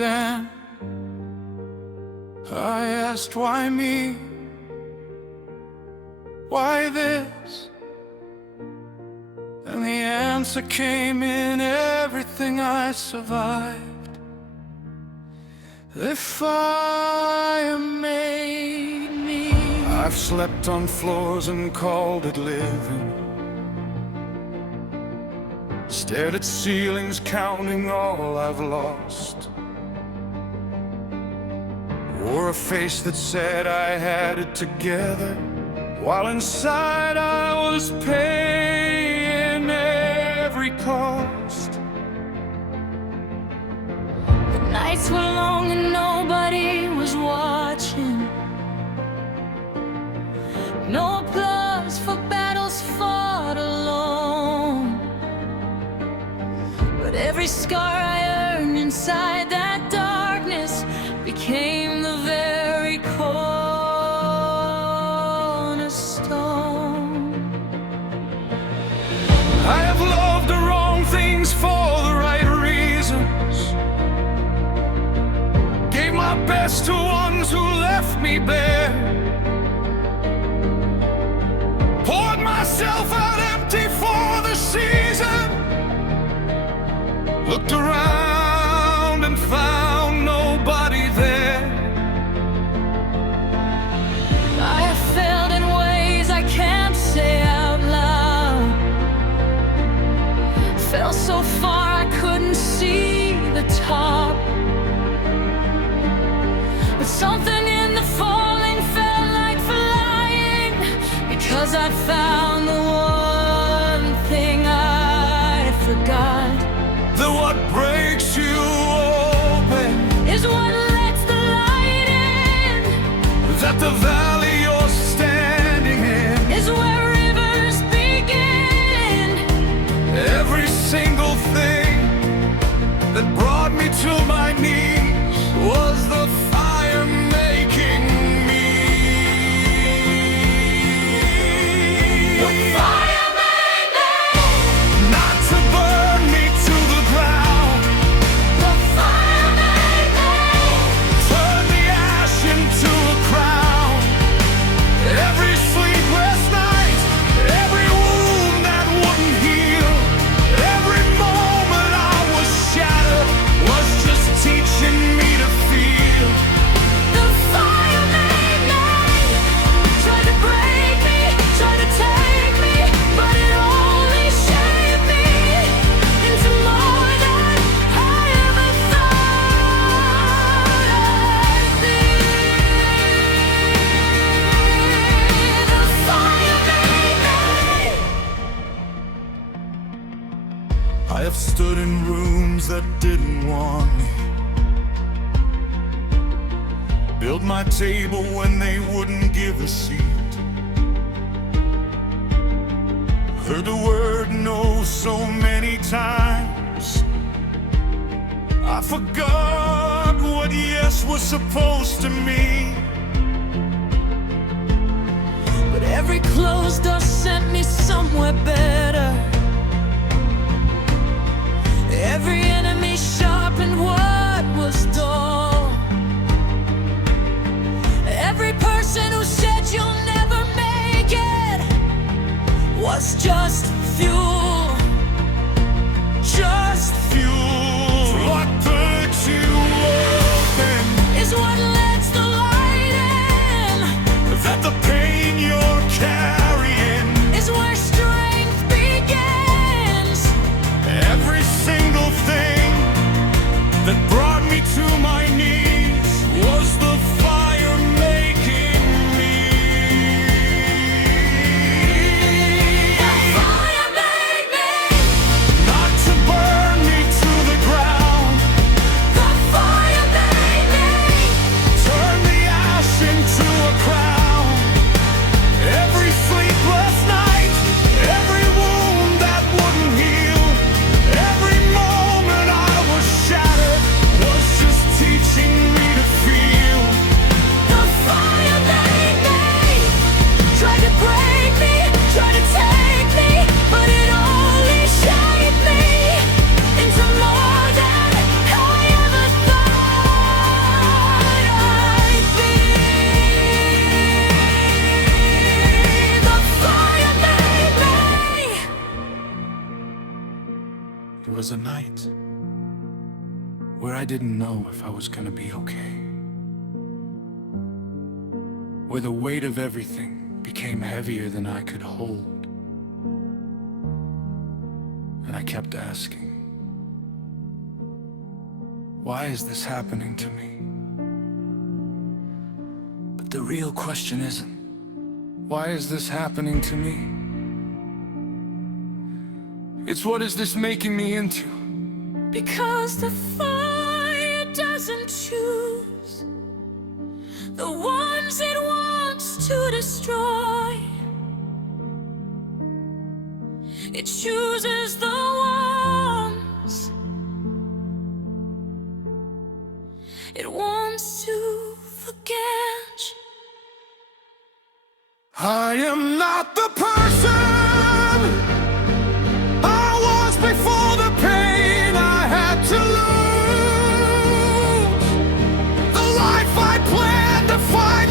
understand. I asked, why me? Why this? And the answer came in everything I survived. The fire made me. I've slept on floors and called it living. Stared at ceilings, counting all I've lost. Wore a face that said I had it together, while inside I was paying every cost. The nights were long and nobody was watching. No applause for battles fought alone. But every scar I earned inside that darkness became the very cornerstone. I have loved the wrong things for the right reasons. Gave my best to ones who left me bare. Poured myself out empty for the season. Looked around and found nobody there. I have failed in ways I can't say out loud. Fell so far I couldn't see the top. But something in the falling felt like flying, because I found the one thing I forgot. That what breaks you open Is what lets the light in. that the valley you're standing in, Is where rivers begin. every single thing that brought me to my knees was the fire making me. The fire made me, not to burn me to the ground. The fire made me. Turn the ash into a crown. Every sleepless night, every wound that wouldn't heal, every moment I was shattered was just teaching me to feel. The fire made me. Tried to break me, tried to take me, but it only shaped me into more than I ever thought I'd be. The fire made me. I have stood in rooms that didn't want me, built my table when they wouldn't give a seat, heard the word no so many times. I forgot what yes was supposed to mean. But every closed door sent me somewhere better. Every enemy sharpened what was dull. Every person who said you'll never make it was just fuel. Just fuel. What breaks you open Is what lets the light in. that the pain you're carrying, Is where strength begins. every single thing that brought me to my knees was the fire making me. The fire made me. Not to burn me was a night where I didn't know if I was gonna be okay. Where the weight of everything became heavier than I could hold. And I kept asking, why is this happening to me? But the real question isn't, why is this happening to me? It's what is this making me into? Because the fire doesn't choose the ones it wants to destroy. It chooses the ones it wants to forget. I am not the person I was before the pain I had to lose. The life I planned to find